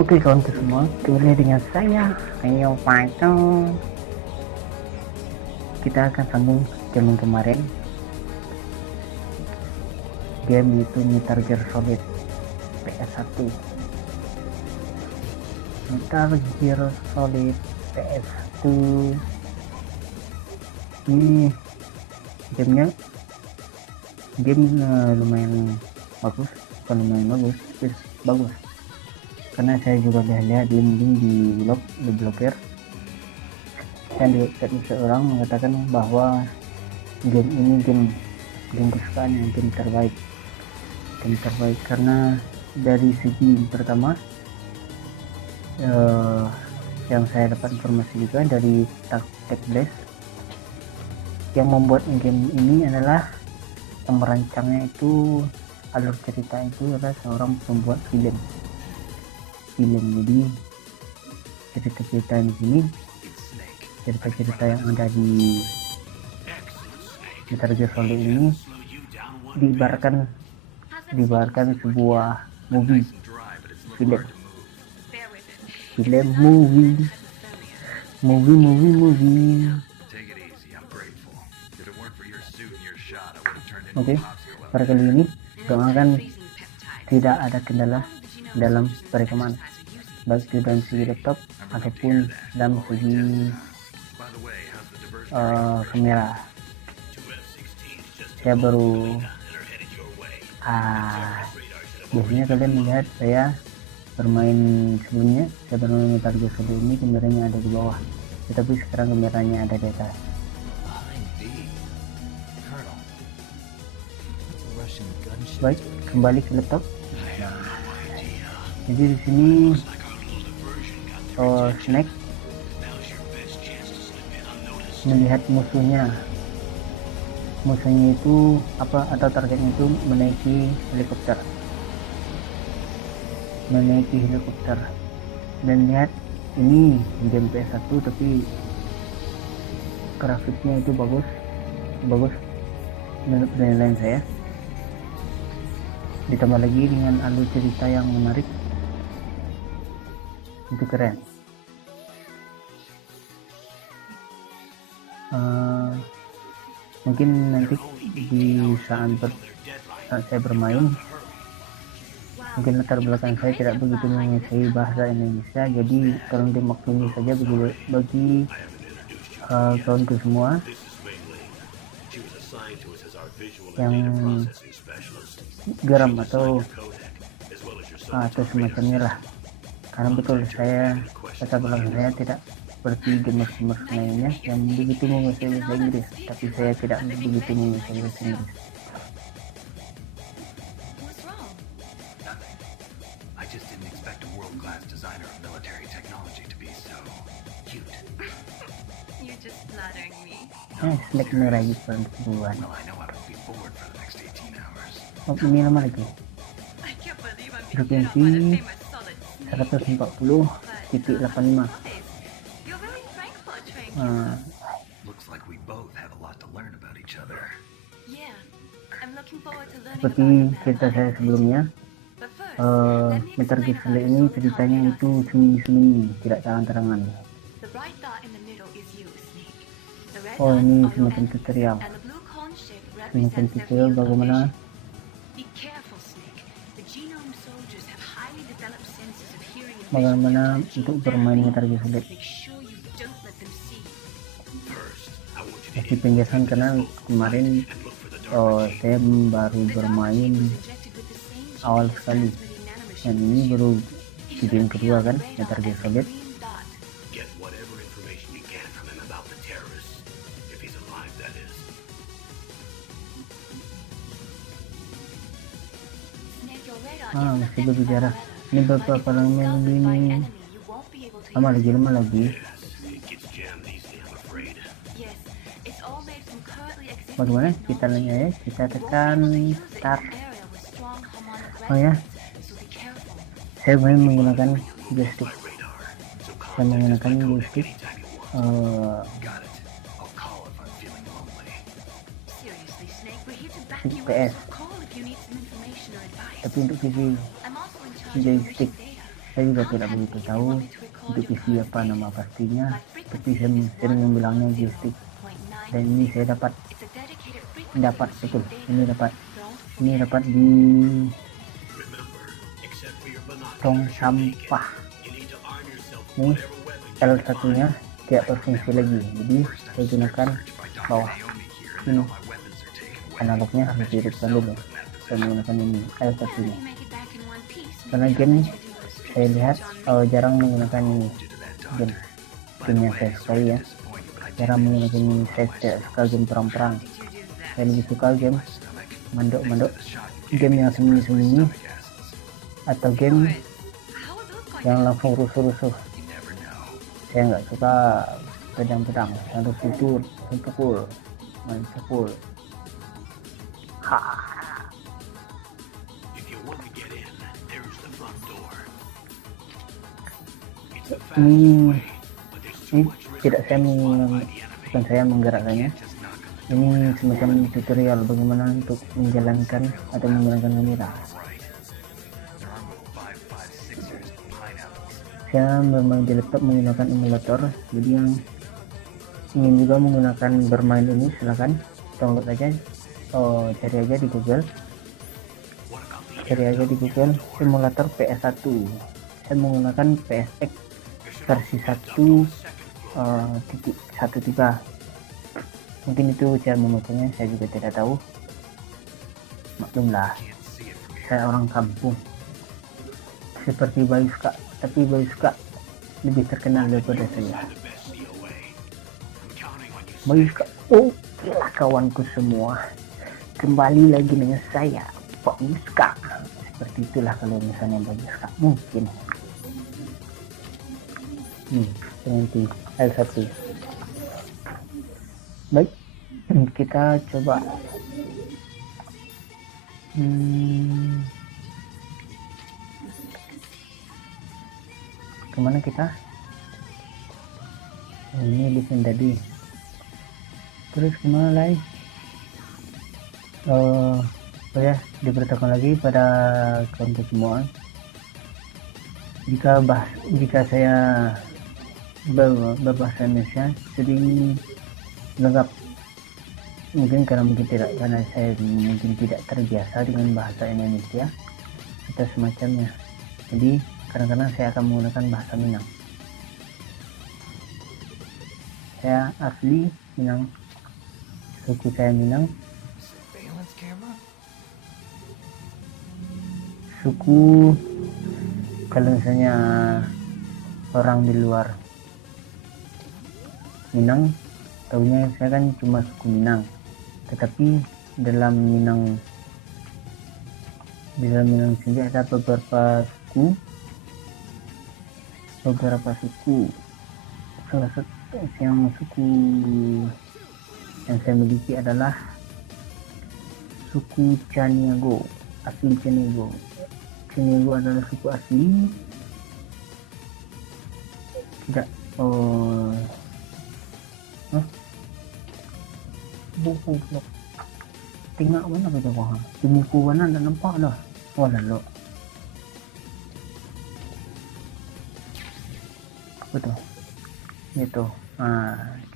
Oke kawan semua, kembali dengan saya Ayo Paco. Kita akan sambung game kemarin. Game itu Metal Gear Solid PS1. Metal Gear Solid PS1 ini game lumayan bagus, bukan lumayan bagus, bagus. Karena saya juga lihat di blog developer dan di seorang mengatakan bahwa game ini game kesukaan yang game terbaik karena dari segi pertama yang saya dapat informasi juga dari Tech Blast, yang membuat game ini adalah yang merancangnya itu, alur cerita itu adalah seorang pembuat film. Jadi cerita-cerita di sini, cerita-cerita yang ada di Metal Gear Solid ini diibaratkan sebuah movie. Oke, pada kali ini doakan tidak ada kendala dalam perekaman, baik di dalam segi laptop ataupun dalam segi kamera. Saya baru biasanya kalian melihat saya bermain sebelumnya, saya bermain Metal Gear Solid ini kameranya ada di bawah, tetapi sekarang kameranya ada di atas. Baik, kembali ke laptop. Jadi di sini Snake melihat musuhnya itu apa, atau targetnya itu menaiki helikopter dan lihat ini game PS1 tapi grafiknya itu bagus menurut penilaian saya, ditambah lagi dengan alur cerita yang menarik, itu keren. Mungkin nanti di saat saya bermain, mungkin latar belakang saya tidak begitu menguasai bahasa Indonesia, jadi tolong dimaklumi saja bagi kawanku semua yang geram atau semacamnya lah, karena betul latar belakang saya tidak seperti gamers lainnya yang begitu menguasai bahasa Inggris, tapi saya tidak begitu menguasai bahasa Inggris. Snake meraih perempuan. Ini lama lagi. Frekuensi 140.85. Seperti cerita saya sebelumnya, Metal Gear Solid ini ceritanya itu sembunyi-sembunyi, tidak terang-terangan. Ini semacam tutorial bagaimana untuk bermain Metal Gear Solid. Kasih penjelasan karena kemarin saya baru bermain awal sekali, dan ini baru video yang kedua kan Metal Gear Solid. Masih berbicara. Ini beberapa elemen ini lama lagi. Bagaimana kita lihat ya, kita tekan start. Saya menggunakan joystick. PS, tapi untuk PC joystick saya juga tidak begitu tahu untuk isi apa nama pastinya, tapi saya sering membilangnya joystick. Dan ini saya dapat betul, ini dapat di tong sampah. Ini L1 nya tidak berfungsi lagi, jadi saya gunakan bawah ini, analognya harus dihidupkan dulu. Saya menggunakan ini L1 nya karena game saya lihat jarang menggunakan ini, game yang saya sukai ya, jarang menggunakan ini. Saya suka game perang-perang, saya lebih suka game mandok, game yang sembunyi-sembunyi, atau game yang langsung rusuh-rusuh. Saya nggak suka pedang-pedang, harus pukul, main pukul. Ini tidak bukan saya menggerakkannya. Ini semacam tutorial bagaimana untuk menjalankan atau menggunakan kamera. Saya bermain di laptop menggunakan emulator, jadi yang ingin juga menggunakan bermain ini silakan download aja, cari aja di Google emulator PS1. Saya menggunakan PSX versi 1.13. Mungkin itu cara memacanya, saya juga tidak tahu, maklumlah saya orang kampung seperti Bayuska, tapi Bayuska lebih terkenal daripada saya. Bayuska, gila kawanku semua, kembali lagi dengan saya Bayuska. Seperti itulah kalau misalnya Bayuska mungkin. Nanti L1. Baik, kita coba kemana kita? Ini di sini tadi, terus kemana lagi? Ya, diberitakan lagi pada kalian semua, jika saya berbahasa Indonesia sedikit lengkap, mungkin karena saya mungkin tidak terbiasa dengan bahasa Indonesia atau semacamnya, jadi kadang-kadang saya akan menggunakan bahasa Minang. Saya asli Minang, suku saya Minang, suku kalau misalnya orang di luar Minang tahunya saya kan cuma suku Minang, tetapi dalam Minang sendiri ada beberapa suku. Salah satu suku yang saya miliki adalah suku Caniago, asli Caniago. Caniago adalah suku asli, tidak buku blok tinggal mana kita wah di buku mana dah nampak dah lalu betul itu.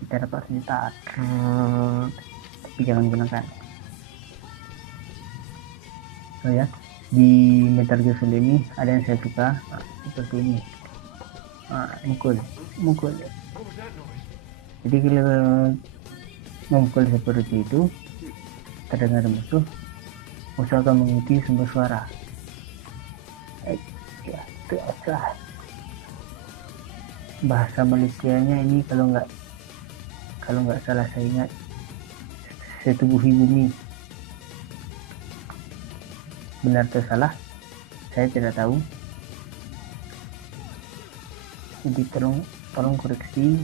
Kita dapat senjata tapi jangan gunakan. Ya, di Metal Gear Solid ini ada yang saya suka seperti ini, mukul. Jadi kalau memukul seperti itu, terdengar musuh akan mengikuti sumber suara. Itu asal bahasa Malaysianya ini, kalau nggak salah saya ingat, setubuhi bumi. Benar atau salah saya tidak tahu, jadi tolong koreksi